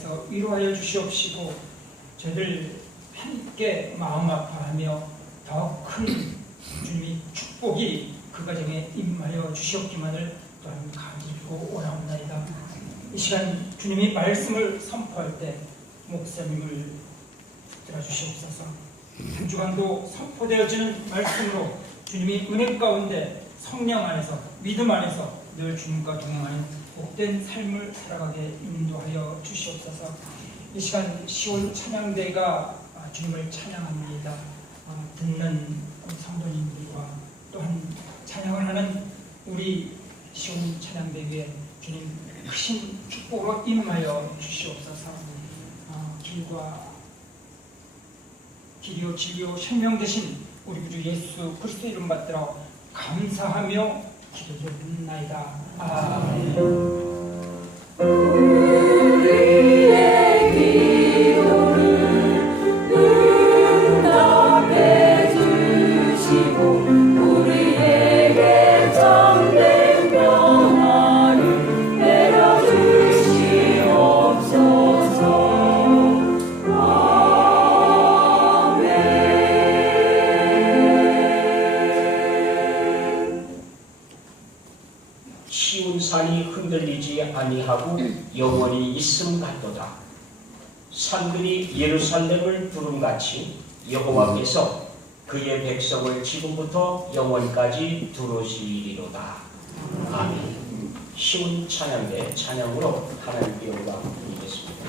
주님께서 위로하여 주시옵시고 저희들 함께 마음 아파하며 더 큰 주님의 축복이 그 가정에 임하여 주시옵기만을 또한 간절히 원하옵나이다. 이 시간 주님이 말씀을 선포할 때 목사님을 붙들어 주시옵소서. 한 주간도 선포되어지는 말씀으로 주님이 은혜 가운데 성령 안에서 믿음 안에서 늘 주님과 동행하는 복된 삶을 살아가게 인도하여 주시옵소서. 이 시간 시온 찬양대가 주님을 찬양합니다. 듣는 성도님들과 또한 찬양을 하는 우리 시온 찬양대 위에 주님 크신 축복으로 임하여 주시옵소서. 길이요 진리요 생명 되신 우리 구주 예수 그리스도 이름 받들어 감사하며 기도드립나이다. 아멘. 산이 흔들리지 아니하고 영원히 있음 같도다. 산들이 예루살렘을 두름같이 여호와께서 그의 백성을 지금부터 영원까지 두르시리로다. 아멘. 시온 찬양대 찬양으로 하나님께 영광 드리겠습니다.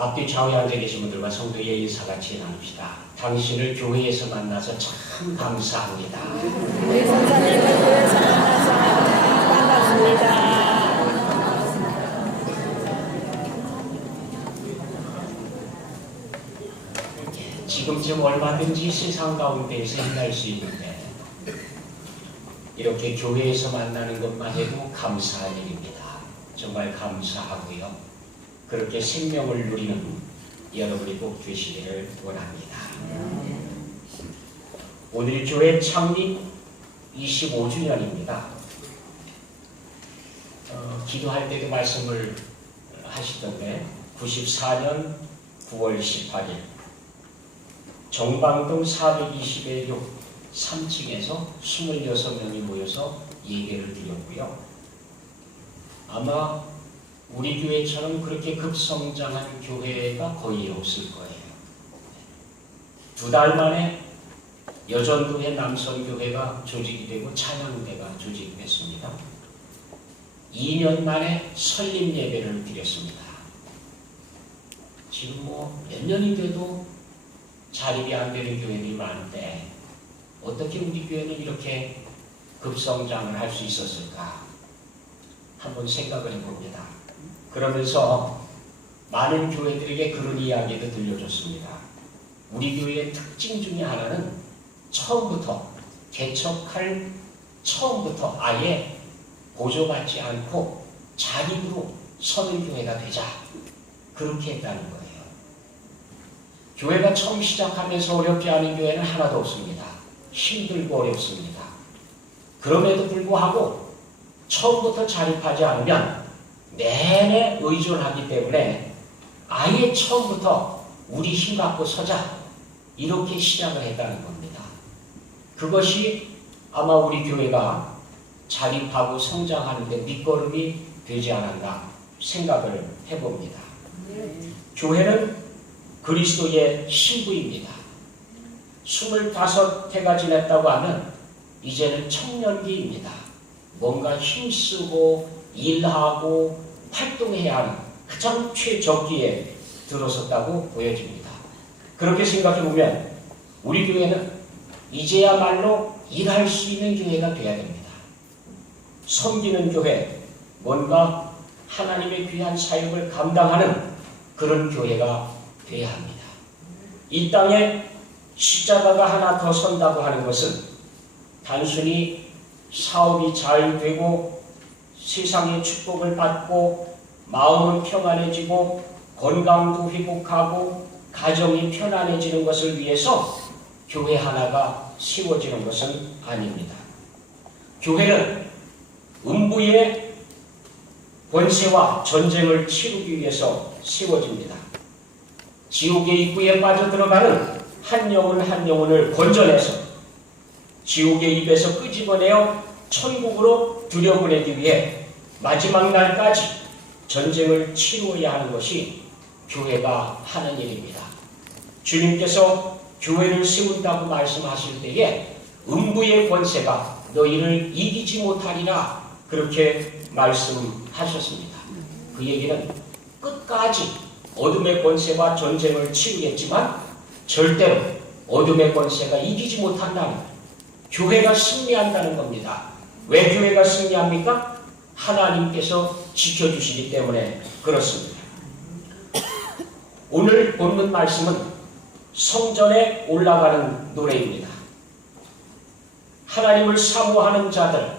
앞뒤 좌우에 앉아 계신 분들과 성도의 인사 같이 나눕시다. 당신을 교회에서 만나서 참 감사합니다. 우리 선사님을 교회에서 만나서 반갑습니다. 지금쯤 얼마든지 세상 가운데에서 행할 수 있는데 이렇게 교회에서 만나는 것만 해도 감사한 일입니다. 정말 감사하고요. 그렇게 생명을 누리는 여러분이 꼭 되시기를 원합니다. 오늘이 교회 창립 25주년입니다. 기도할 때도 말씀을 하시던데 94년 9월 18일 정방동 421교 3층에서 26명이 모여서 예배를 드렸고요. 아마 우리 교회처럼 그렇게 급성장한 교회가 거의 없을 거예요. 2달 만에 여전도회 남선교회가 조직이 되고 찬양대가 조직이 됐습니다. 2년 만에 설립 예배를 드렸습니다. 지금 몇 년이 돼도 자립이 안 되는 교회들이 많은데 어떻게 우리 교회는 이렇게 급성장을 할 수 있었을까? 한번 생각을 해봅니다. 그러면서 많은 교회들에게 그런 이야기도 들려줬습니다. 우리 교회의 특징 중에 하나는 처음부터 개척할 처음부터 아예 보조받지 않고 자립으로 서는 교회가 되자 그렇게 했다는 거예요. 교회가 처음 시작하면서 어렵지 않은 교회는 하나도 없습니다. 힘들고 어렵습니다. 그럼에도 불구하고 처음부터 자립하지 않으면 내내 의존하기 때문에 아예 처음부터 우리 힘 갖고 서자 이렇게 시작을 했다는 겁니다. 그것이 아마 우리 교회가 자립하고 성장하는 데 밑거름이 되지 않았나 생각을 해봅니다. 교회는 그리스도의 신부입니다. 25해가 지났다고 하면 이제는 청년기입니다. 뭔가 힘쓰고 일하고 활동해야 하는 가장 최적기에 들어섰다고 보여집니다. 그렇게 생각해보면 우리 교회는 이제야말로 일할 수 있는 교회가 되어야 됩니다. 섬기는 교회, 뭔가 하나님의 귀한 사역을 감당하는 그런 교회가 되어야 합니다. 이 땅에 십자가가 하나 더 선다고 하는 것은 단순히 사업이 잘 되고 세상의 축복을 받고 마음은 평안해지고 건강도 회복하고 가정이 편안해지는 것을 위해서 교회 하나가 세워지는 것은 아닙니다. 교회는 음부의 권세와 전쟁을 치르기 위해서 세워집니다. 지옥의 입구에 빠져들어가는 한 영혼 한 영혼을 건져내서 지옥의 입에서 끄집어내어 천국으로 들여보내기 위해 마지막 날까지 전쟁을 치루어야 하는 것이 교회가 하는 일입니다. 주님께서 교회를 세운다고 말씀하실 때에 음부의 권세가 너희를 이기지 못하리라 그렇게 말씀하셨습니다. 그 얘기는 끝까지 어둠의 권세와 전쟁을 치르겠지만 절대로 어둠의 권세가 이기지 못한다는 교회가 승리한다는 겁니다. 왜 교회가 승리합니까? 하나님께서 지켜주시기 때문에 그렇습니다. 오늘 본문 말씀은 성전에 올라가는 노래입니다. 하나님을 사모하는 자들,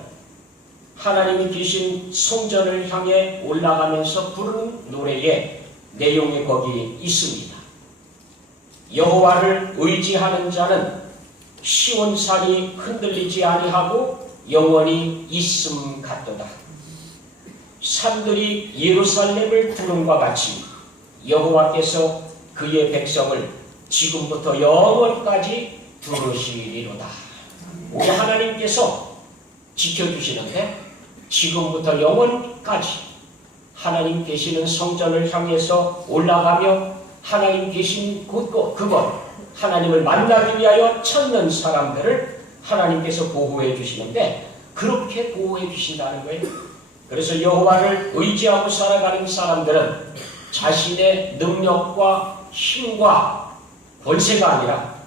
하나님이 계신 성전을 향해 올라가면서 부르는 노래의 내용이 거기 있습니다. 여호와를 의지하는 자는 시온산이 흔들리지 아니하고 영원히 있음 같도다. 산들이 예루살렘을 부름과 같이 여호와께서 그의 백성을 지금부터 영원까지 부르시리로다. 우리 하나님께서 지켜주시는데 지금부터 영원까지 하나님 계시는 성전을 향해서 올라가며 하나님 계신 그곳 하나님을 만나기 위하여 찾는 사람들을 하나님께서 보호해 주시는데 그렇게 보호해 주신다는 거예요. 그래서 여호와를 의지하고 살아가는 사람들은 자신의 능력과 힘과 권세가 아니라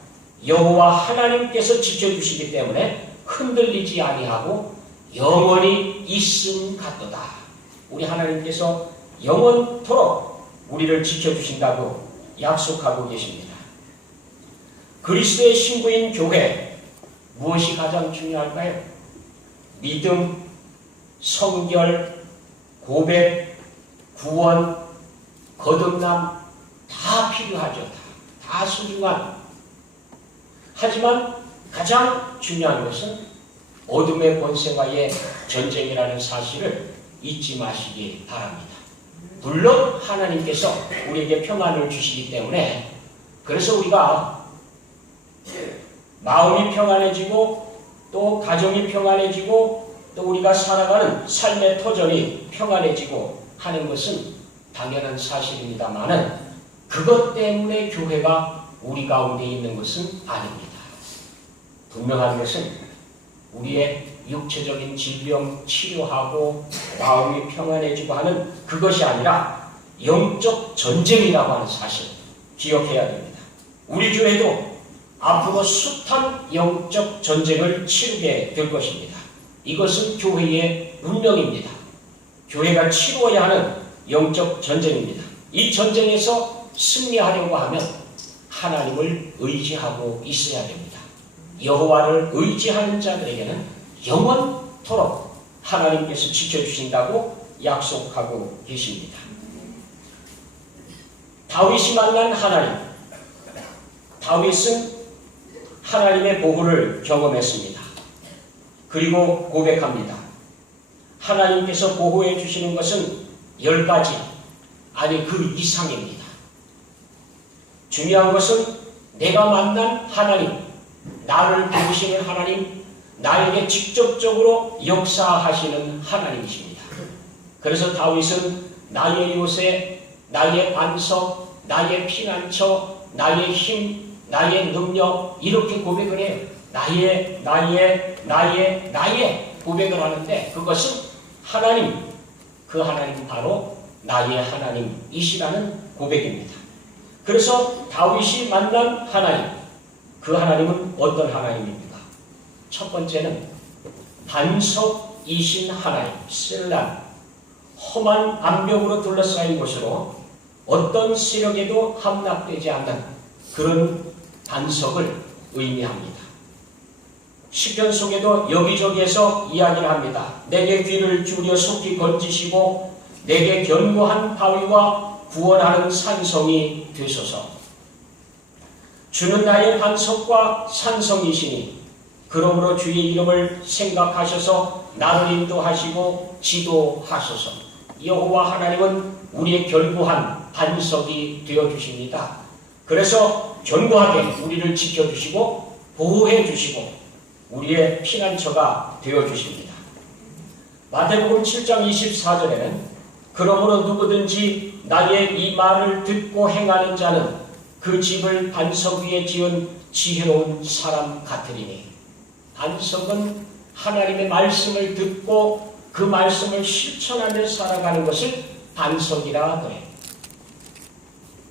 여호와 하나님께서 지켜주시기 때문에 흔들리지 아니하고 영원히 있음 같도다. 우리 하나님께서 영원토록 우리를 지켜주신다고 약속하고 계십니다. 그리스도의 신부인 교회, 무엇이 가장 중요할까요? 믿음, 성결, 고백, 구원, 거듭남 다 필요하죠. 다 소중한. 하지만 가장 중요한 것은 어둠의 권세와의 전쟁이라는 사실을 잊지 마시기 바랍니다. 물론 하나님께서 우리에게 평안을 주시기 때문에, 그래서 우리가 마음이 평안해지고 또 가정이 평안해지고 또 우리가 살아가는 삶의 터전이 평안해지고 하는 것은 당연한 사실입니다만은 그것 때문에 교회가 우리 가운데 있는 것은 아닙니다. 분명한 것은 우리의 육체적인 질병 치료하고 마음이 평안해지고 하는 그것이 아니라 영적 전쟁이라고 하는 사실 기억해야 됩니다. 우리 교회도 앞으로 숱한 영적 전쟁을 치르게 될 것입니다. 이것은 교회의 운명입니다. 교회가 치루어야 하는 영적 전쟁입니다. 이 전쟁에서 승리하려고 하면 하나님을 의지하고 있어야 됩니다. 여호와를 의지하는 자들에게는 영원토록 하나님께서 지켜주신다고 약속하고 계십니다. 다윗이 만난 하나님. 다윗은 하나님의 보호를 경험했습니다. 그리고 고백합니다. 하나님께서 보호해 주시는 것은 10가지, 아니 그 이상입니다. 중요한 것은 내가 만난 하나님, 나를 부르시는 하나님, 나에게 직접적으로 역사하시는 하나님이십니다. 그래서 다윗은 나의 요새, 나의 반석, 나의 피난처, 나의 힘, 나의 능력 이렇게 고백을 해요. 나의 고백을 하는데 그것은 하나님, 그 하나님 바로 나의 하나님이시라는 고백입니다. 그래서 다윗이 만난 하나님, 그 하나님은 어떤 하나님입니까? 첫 번째는 반석이신 하나님, 셀란, 험한 암벽으로 둘러싸인 곳으로 어떤 세력에도 함락되지 않는 그런 반석을 의미합니다. 시편 속에도 여기저기에서 이야기를 합니다. 내게 귀를 기울여 속히 건지시고 내게 견고한 바위와 구원하는 산성이 되소서. 주는 나의 반석과 산성이시니 그러므로 주의 이름을 생각하셔서 나를 인도하시고 지도하소서. 여호와 하나님은 우리의 견고한 반석이 되어주십니다. 그래서 견고하게 우리를 지켜주시고 보호해 주시고 우리의 피난처가 되어주십니다. 마태복음 7장 24절에는 그러므로 누구든지 나의 이 말을 듣고 행하는 자는 그 집을 반석 위에 지은 지혜로운 사람 같으리니, 반석은 하나님의 말씀을 듣고 그 말씀을 실천하며 살아가는 것을 반석이라 그래요.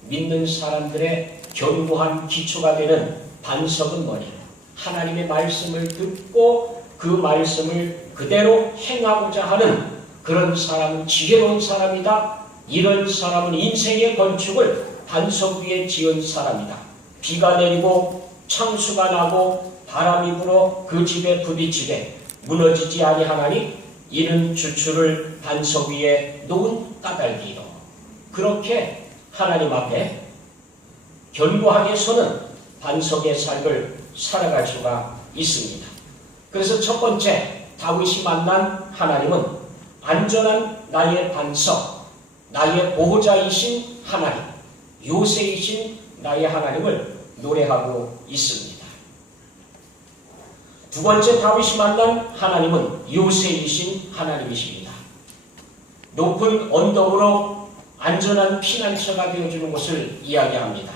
믿는 사람들의 견고한 기초가 되는 반석은 뭐냐? 하나님의 말씀을 듣고 그 말씀을 그대로 행하고자 하는 그런 사람은 지혜로운 사람이다. 이런 사람은 인생의 건축을 반석 위에 지은 사람이다. 비가 내리고 창수가 나고 바람이 불어 그 집에 부딪히되 무너지지 아니하나니 이는 주추를 반석 위에 놓은 까닭이요. 그렇게 하나님 앞에 견고하게 서는 반석의 삶을 살아갈 수가 있습니다. 그래서 첫 번째 다윗이 만난 하나님은 안전한 나의 반석, 나의 보호자이신 하나님, 요새이신 나의 하나님을 노래하고 있습니다. 두 번째 다윗이 만난 하나님은 요새이신 하나님이십니다. 높은 언덕으로 안전한 피난처가 되어주는 것을 이야기합니다.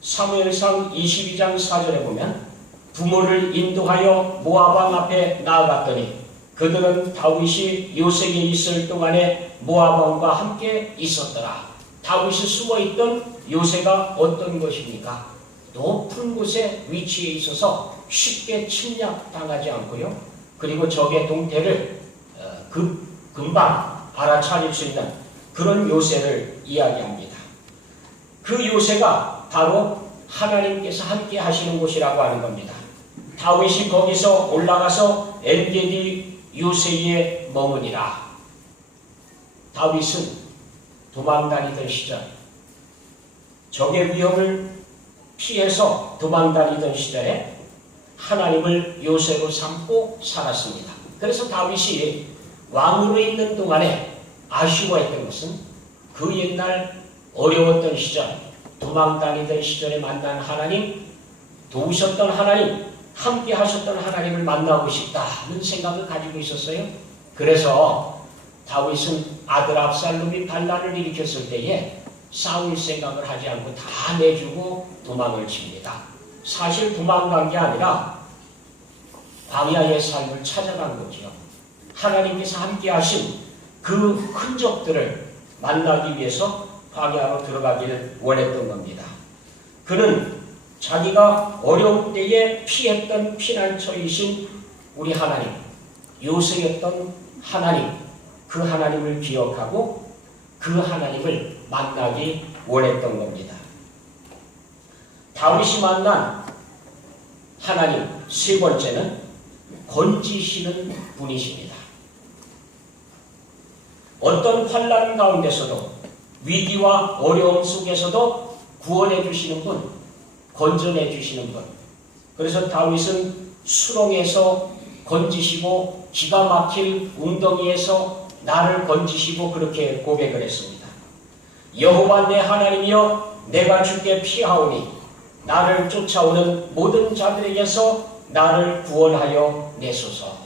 사무엘상 22장 4절에 보면 부모를 인도하여 모압 왕 앞에 나아갔더니 그들은 다윗이 요새에 있을 동안에 모압 왕과 함께 있었더라. 다윗이 숨어있던 요새가 어떤 것입니까? 높은 곳에 위치해 있어서 쉽게 침략당하지 않고요. 그리고 적의 동태를 금방 알아차릴 수 있는 그런 요새를 이야기합니다. 그 요새가 바로 하나님께서 함께 하시는 곳이라고 하는 겁니다. 다윗이 거기서 올라가서 엔게디 요새에 머무니라. 다윗은 도망다니던 시절, 적의 위협을 피해서 도망다니던 시절에 하나님을 요새로 삼고 살았습니다. 그래서 다윗이 왕으로 있는 동안에 아쉬워했던 것은 그 옛날 어려웠던 시절, 도망다니던 시절에 만난 하나님, 도우셨던 하나님, 함께 하셨던 하나님을 만나고 싶다는 생각을 가지고 있었어요. 그래서 다윗은 아들 압살롬이 반란을 일으켰을 때에 싸울 생각을 하지 않고 다 내주고 도망을 칩니다. 사실 도망간 게 아니라 광야의 삶을 찾아간 거죠. 하나님께서 함께 하신 그 흔적들을 만나기 위해서 광야로 들어가기를 원했던 겁니다. 그는 자기가 어려울 때에 피했던 피난처이신 우리 하나님, 요새였던 하나님, 그 하나님을 기억하고 그 하나님을 만나기 원했던 겁니다. 다윗이 만난 하나님 세 번째는 건지시는 분이십니다. 어떤 환난 가운데서도 위기와 어려움 속에서도 구원해 주시는 분, 건져내 주시는 분. 그래서 다윗은 수렁에서 건지시고 기가 막힐 웅덩이에서 나를 건지시고 그렇게 고백을 했습니다. 여호와 내 하나님이여, 내가 주께 피하오니 나를 쫓아오는 모든 자들에게서 나를 구원하여 내소서.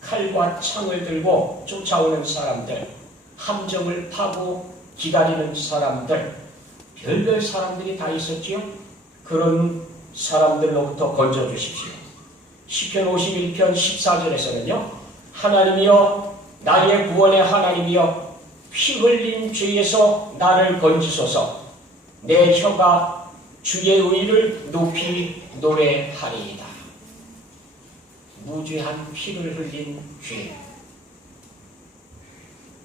칼과 창을 들고 쫓아오는 사람들, 함정을 파고 기다리는 사람들, 별별 사람들이 다 있었지요. 그런 사람들로부터 건져주십시오. 시편 51편 14절에서는요, 하나님이여, 나의 구원의 하나님이여, 피 흘린 죄에서 나를 건지소서. 내 혀가 주의 의를 높이 노래하리이다. 무죄한 피를 흘린 죄,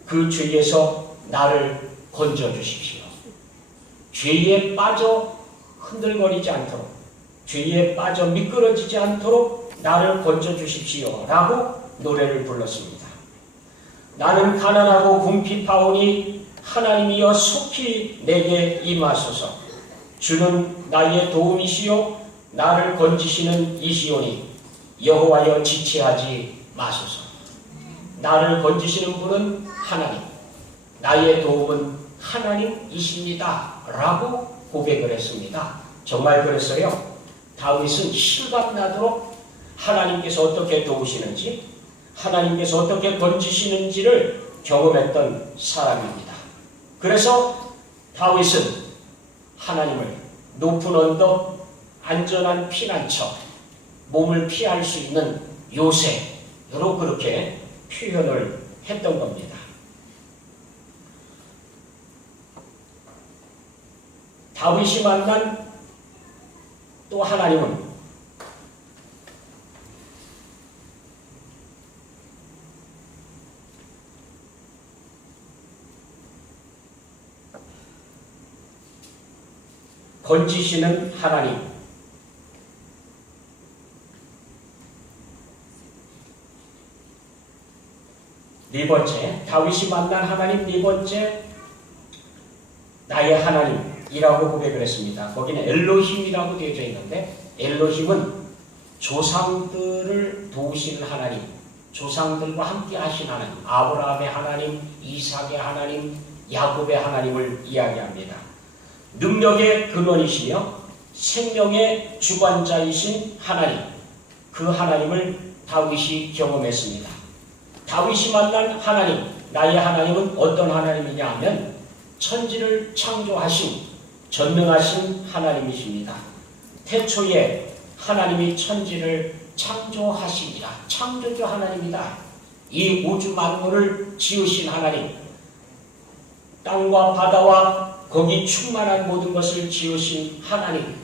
그 죄에서 나를 건져주십시오. 죄에 빠져 흔들거리지 않도록, 죄에 빠져 미끄러지지 않도록 나를 건져주십시오 라고 노래를 불렀습니다. 나는 가난하고 궁핍하오니 하나님이여 속히 내게 임하소서. 주는 나의 도움이시요 나를 건지시는 이시오니 여호와여 지체하지 마소서. 나를 건지시는 분은 하나님, 나의 도움은 하나님이십니다 라고 고백을 했습니다. 정말 그랬어요. 다윗은 실감나도록 하나님께서 어떻게 도우시는지, 하나님께서 어떻게 건지시는지를 경험했던 사람입니다. 그래서 다윗은 하나님을 높은 언덕, 안전한 피난처, 몸을 피할 수 있는 요새로 그렇게 표현을 했던 겁니다. 다윗이 만난 또 하나님은 건지시는 하나님, 네 번째, 다윗이 만난 하나님 네 번째, 나의 하나님이라고 고백을 했습니다. 거기는 엘로힘이라고 되어져 있는데, 엘로힘은 조상들을 도우시는 하나님, 조상들과 함께 하신 하나님, 아브라함의 하나님, 이삭의 하나님, 야곱의 하나님을 이야기합니다. 능력의 근원이시며 생명의 주관자이신 하나님, 그 하나님을 다윗이 경험했습니다. 다윗이 만난 하나님, 나의 하나님은 어떤 하나님이냐 하면 천지를 창조하신 전능하신 하나님이십니다. 태초에 하나님이 천지를 창조하시니라. 창조주 하나님이다. 이 우주 만물을 지으신 하나님, 땅과 바다와 거기 충만한 모든 것을 지으신 하나님,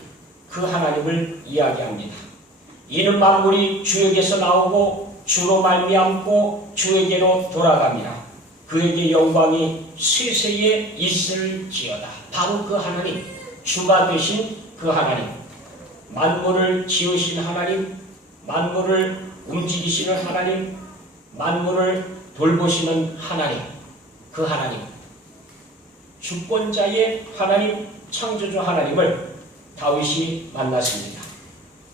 그 하나님을 이야기합니다. 이는 만물이 주에게서 나오고 주로 말미암고 주에게로 돌아갑니다. 그에게 영광이 세세에 있을지어다. 바로 그 하나님, 주가 되신 그 하나님, 만물을 지으신 하나님, 만물을 움직이시는 하나님, 만물을 돌보시는 하나님, 그 하나님, 주권자의 하나님, 창조주 하나님을 다윗이 만났습니다.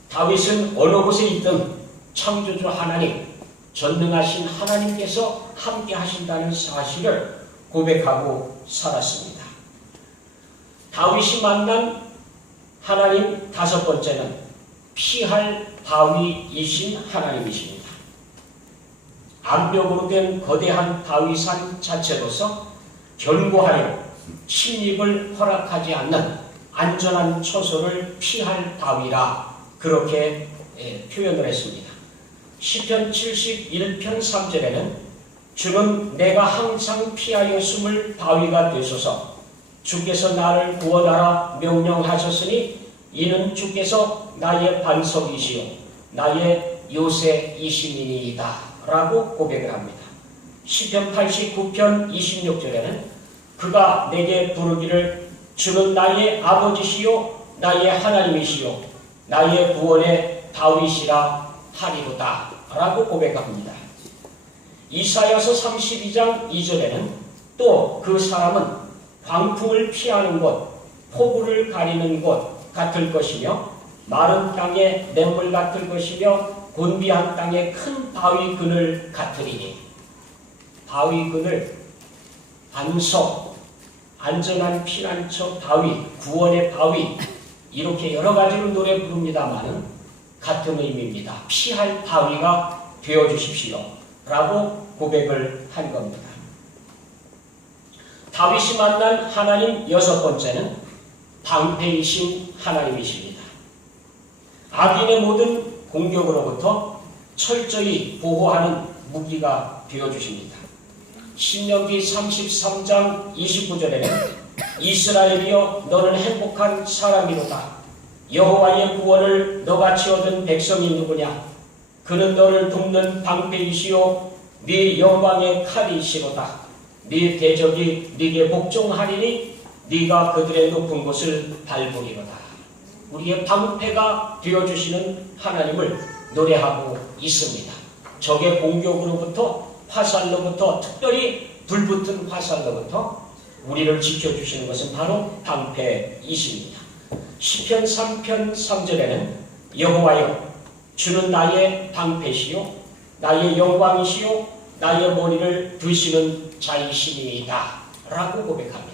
다윗은 어느 곳에 있든 창조주 하나님, 전능하신 하나님께서 함께 하신다는 사실을 고백하고 살았습니다. 다윗이 만난 하나님 다섯 번째는 피할 바위이신 하나님이십니다. 암벽으로 된 거대한 바위산 자체로서 견고하여 침입을 허락하지 않는 안전한 처소를 피할 바위라 그렇게 표현을 했습니다. 시편 71편 3절에는 주는 내가 항상 피하여 숨을 바위가 되소서, 주께서 나를 구원하라 명령하셨으니 이는 주께서 나의 반석이시요 나의 요새이시니이다 라고 고백을 합니다. 시편 89편 26절에는 그가 내게 부르기를 주는 나의 아버지시요 나의 하나님이시요 나의 구원의 바위시라 하리로다 라고 고백합니다. 이사야서 32장 2절에는 또 그 사람은 광풍을 피하는 곳, 폭우를 가리는 곳 같을 것이며 마른 땅의 냇물 같을 것이며 곤비한 땅의 큰 바위 그늘 같으리니. 바위 그늘, 반석, 안전한 피난처 바위, 구원의 바위, 이렇게 여러 가지로 노래 부릅니다마는 같은 의미입니다. 피할 바위가 되어주십시오 라고 고백을 한 겁니다. 다윗이 만난 하나님 여섯 번째는 방패이신 하나님이십니다. 악인의 모든 공격으로부터 철저히 보호하는 무기가 되어주십니다. 신명기 33장 29절에는 이스라엘이여 너는 행복한 사람이로다. 여호와의 구원을 너같이 얻은 백성이 누구냐? 그는 너를 돕는 방패이시요 네 영광의 칼이시로다. 네 대적이 네게 복종하리니 네가 그들의 높은 곳을 밟으리로다. 우리의 방패가 되어주시는 하나님을 노래하고 있습니다. 적의 공격으로부터, 화살로부터, 특별히 불붙은 화살로부터 우리를 지켜주시는 것은 바로 방패이십니다. 시편 3편 3절에는 여호와여 주는 나의 방패시요 나의 영광이시요 나의 머리를 드시는 자이시니이다 라고 고백합니다.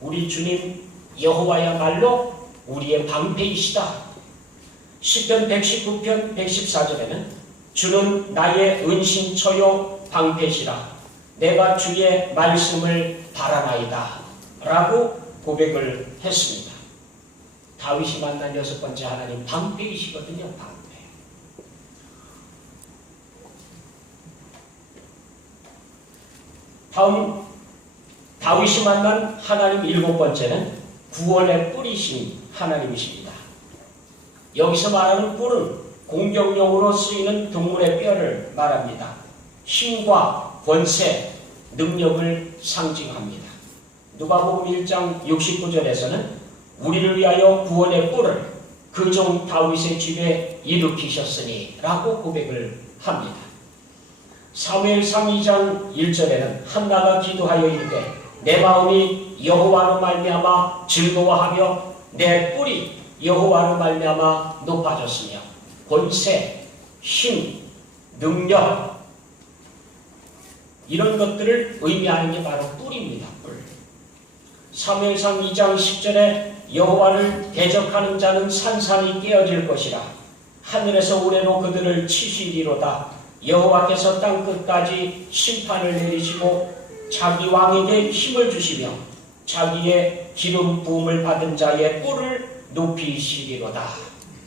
우리 주님 여호와야말로 우리의 방패이시다. 시편 119편 114절에는 주는 나의 은신처요 방패시라 내가 주의 말씀을 바라나이다 라고 고백을 했습니다. 다윗이 만난 여섯 번째 하나님 방패이시거든요. 방패. 다음 다윗이 만난 하나님 일곱 번째는 구원의 뿌리신 하나님이십니다. 여기서 말하는 뿔은 공격용으로 쓰이는 동물의 뼈를 말합니다. 힘과 권세, 능력을 상징합니다. 누가복음 1장 69절에서는 우리를 위하여 구원의 뿔을 그 종 다윗의 집에 일으키셨으니 라고 고백을 합니다. 사무엘상 2장 1절에는 한나가 기도하여 이르되 내 마음이 여호와로 말미암아 즐거워하며 내 뿔이 여호와로 말미암아 높아졌으며 권세, 힘, 능력 이런 것들을 의미하는 게 바로 뿔입니다. 뿔. 사무엘상 2장 10절에 여호와를 대적하는 자는 산산이 깨어질 것이라 하늘에서 우레로 그들을 치시리로다. 여호와께서 땅끝까지 심판을 내리시고 자기 왕에게 힘을 주시며 자기의 기름 부음을 받은 자의 뿔을 높이시리로다.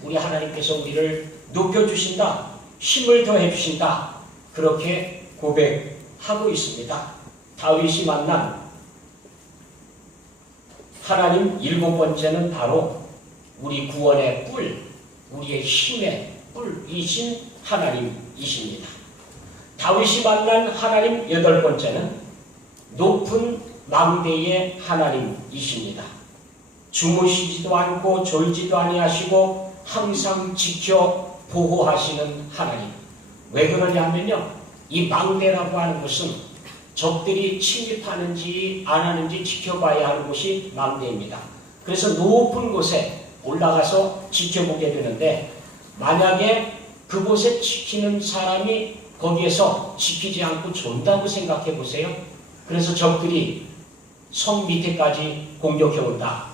우리 하나님께서 우리를 높여주신다. 힘을 더해주신다. 그렇게 고백하고 있습니다. 다윗이 만난 하나님 7번째는 바로 우리 구원의 뿔, 우리의 힘의 뿔이신 하나님이십니다. 다윗이 만난 하나님 8번째는 높은 망대의 하나님이십니다. 주무시지도 않고 졸지도 아니하시고 항상 지켜 보호하시는 하나님. 왜 그러냐면요, 이 망대라고 하는 것은 적들이 침입하는지 안 하는지 지켜봐야 하는 곳이 망대입니다. 그래서 높은 곳에 올라가서 지켜보게 되는데, 만약에 그곳에 지키는 사람이 거기에서 지키지 않고 존다고 생각해 보세요. 그래서 적들이 성 밑에까지 공격해 온다.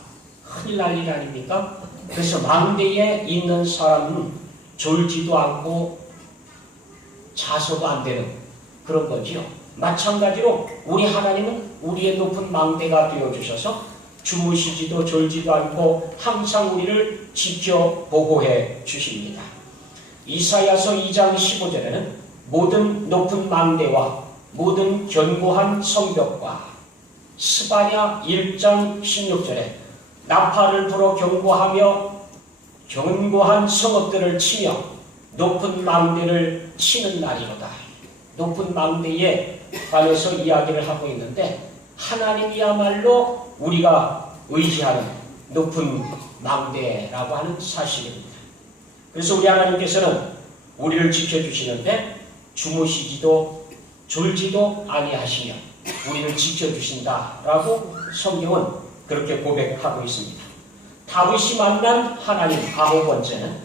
큰일 날 일 아닙니까? 그래서 망대에 있는 사람은 졸지도 않고 자서도 안 되는 그런 거지요. 마찬가지로 우리 하나님은 우리의 높은 망대가 되어주셔서 주무시지도 졸지도 않고 항상 우리를 지켜 보호해 주십니다. 이사야서 2장 15절에는 모든 높은 망대와 모든 견고한 성벽과, 스바냐 1장 16절에 나팔을 불어 견고한 성읍들을 치며 높은 망대를 치는 날이로다. 높은 망대에 관해서 이야기를 하고 있는데, 하나님이야말로 우리가 의지하는 높은 망대라고 하는 사실입니다. 그래서 우리 하나님께서는 우리를 지켜주시는데 주무시지도 졸지도 아니하시며 우리를 지켜주신다라고 성경은 그렇게 고백하고 있습니다. 다윗이 만난 하나님 9번째는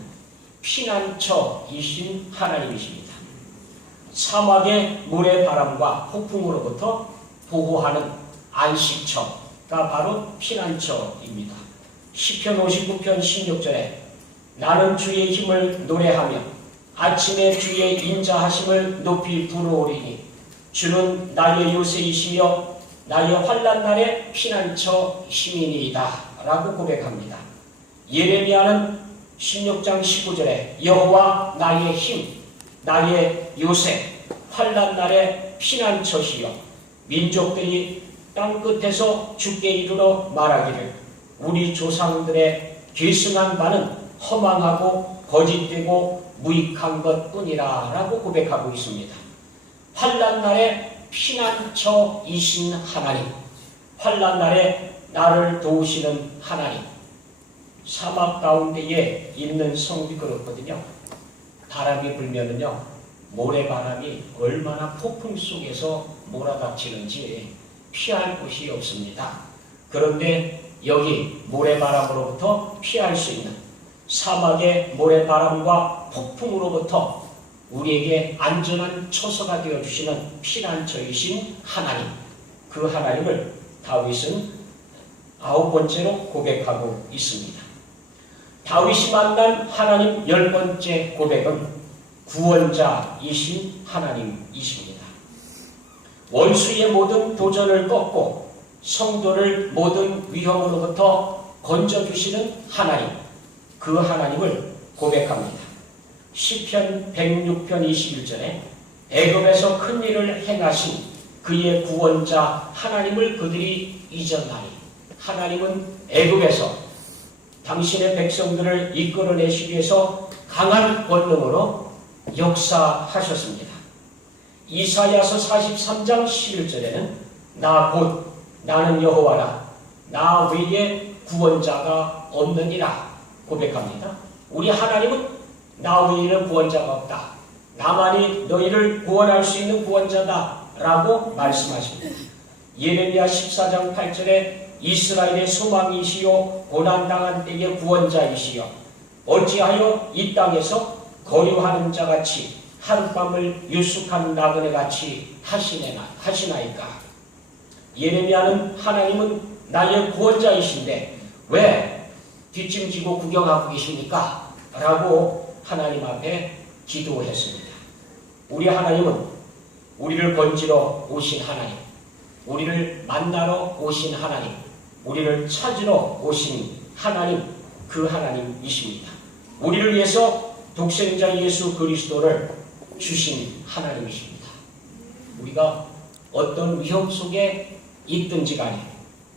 피난처이신 하나님이십니다. 사막의 모래바람과 폭풍으로부터 보호하는 안식처가 바로 피난처입니다. 시편 59편 16절에 나는 주의 힘을 노래하며 아침에 주의 인자하심을 높이 부르오리니 주는 나의 요새이시며 나의 환난 날의 피난처 힘이니이다 라고 고백합니다. 예레미야는 16장 19절에 여호와 나의 힘, 나의 요새, 환난 날의 피난처시여 민족들이 땅끝에서 주께 이르러 말하기를 우리 조상들의 계승한 바는 허망하고 거짓되고 무익한 것뿐이라 라고 고백하고 있습니다. 환난 날에 피난처이신 하나님, 환난 날에 나를 도우시는 하나님. 사막 가운데에 있는 성이 그렇거든요. 바람이 불면은요, 모래바람이 얼마나 폭풍 속에서 몰아닥치는지 피할 곳이 없습니다. 그런데 여기 모래바람으로부터 피할 수 있는, 사막의 모래바람과 폭풍으로부터 우리에게 안전한 처소가 되어주시는 피난처이신 하나님, 그 하나님을 다윗은 9번째로 고백하고 있습니다. 다윗이 만난 하나님 10번째 고백은 구원자이신 하나님이십니다. 원수의 모든 도전을 꺾고 성도를 모든 위험으로부터 건져주시는 하나님, 그 하나님을 고백합니다. 시편 106편 21절에 애굽에서 큰 일을 행하신 그의 구원자 하나님을 그들이 잊었나니, 하나님은 애굽에서 당신의 백성들을 이끌어내시기 위해서 강한 권능으로 역사하셨습니다. 이사야서 43장 11절에는 나 곧 나는 여호와라, 나 외에 구원자가 없느니라 고백합니다. 우리 하나님은 나 외에는 구원자가 없다, 나만이 너희를 구원할 수 있는 구원자다 라고 말씀하십니다. 예레미야 14장 8절에 이스라엘의 소망이시요 고난당한 때의 구원자이시여 어찌하여 이 땅에서 거류하는 자같이 하룻밤을 유숙한 나그네같이 하시나이까. 예레미야는 하나님은 나의 구원자이신데 왜 뒷짐지고 구경하고 계십니까? 라고 하나님 앞에 기도했습니다. 우리 하나님은 우리를 건지러 오신 하나님, 우리를 만나러 오신 하나님, 우리를 찾으러 오신 하나님, 그 하나님이십니다. 우리를 위해서 독생자 예수 그리스도를 주신 하나님이십니다. 우리가 어떤 위험 속에 있든지 간에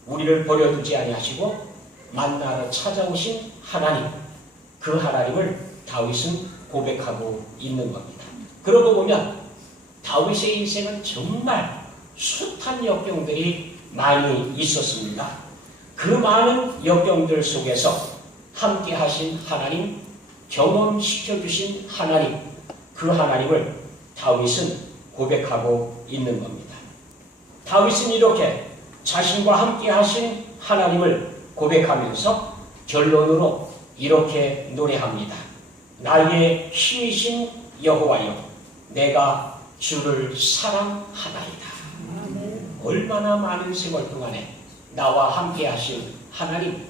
우리를 버려두지 아니하시고 만나러 찾아오신 하나님, 그 하나님을 다윗은 고백하고 있는 겁니다. 그러고 보면 다윗의 인생은 정말 숱한 역경들이 많이 있었습니다. 그 많은 역경들 속에서 함께 하신 하나님, 경험시켜주신 하나님, 그 하나님을 다윗은 고백하고 있는 겁니다. 다윗은 이렇게 자신과 함께 하신 하나님을 고백하면서 결론으로 이렇게 노래합니다. 나의 힘이신 여호와여, 내가 주를 사랑하나이다. 얼마나 많은 세월 동안에 나와 함께 하신 하나님,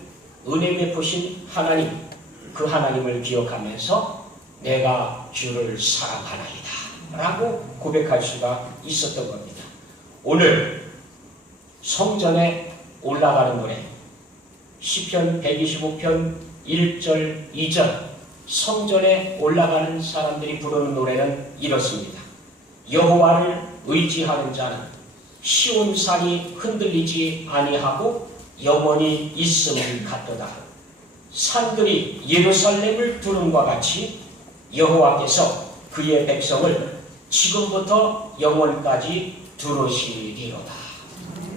은혜 베푸신 하나님, 그 하나님을 기억하면서 내가 주를 사랑하나이다 라고 고백할 수가 있었던 겁니다. 오늘 성전에 올라가는 노래, 시편 125편 1절 2절, 성전에 올라가는 사람들이 부르는 노래는 이렇습니다. 여호와를 의지하는 자는 시온산이 흔들리지 아니하고 영원히 있음을 갖도다. 산들이 예루살렘을 두름과 같이 여호와께서 그의 백성을 지금부터 영원까지 두르시리로다.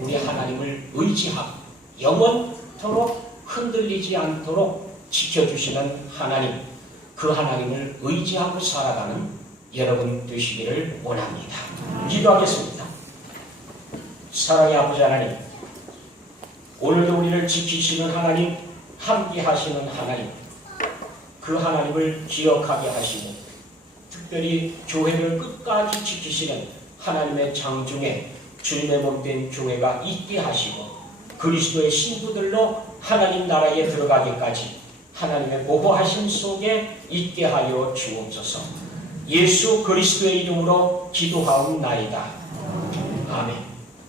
우리 하나님을 의지하고 영원토록 흔들리지 않도록 지켜주시는 하나님, 그 하나님을 의지하고 살아가는 여러분 되시기를 원합니다. 기도하겠습니다. 사랑의 아버지 하나님, 오늘도 우리를 지키시는 하나님, 함께 하시는 하나님, 그 하나님을 기억하게 하시고 특별히 교회를 끝까지 지키시는 하나님의 장중에 주님의 몸된 교회가 있게 하시고 그리스도의 신부들로 하나님 나라에 들어가기까지 하나님의 보호하심 속에 있게 하여 주옵소서. 예수 그리스도의 이름으로 기도하옵나이다. 아멘.